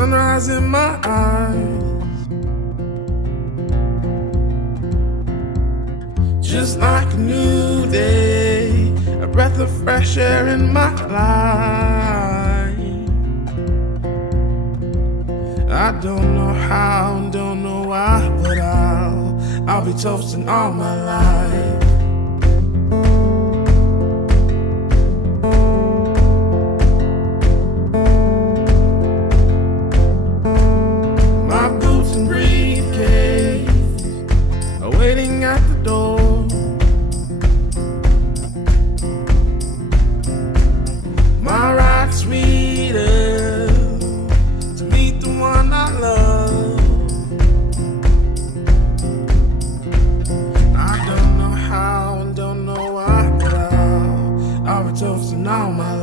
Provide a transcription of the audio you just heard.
sunrise in my eyes, just like a new day, a breath of fresh air in my life. I don't know how, don't know why, but I'll be toasting all my life. My boots and briefcase are waiting at the door. My ride sweeter to meet the one I love. I don't know how and don't know why, but I'll be toasting all my life.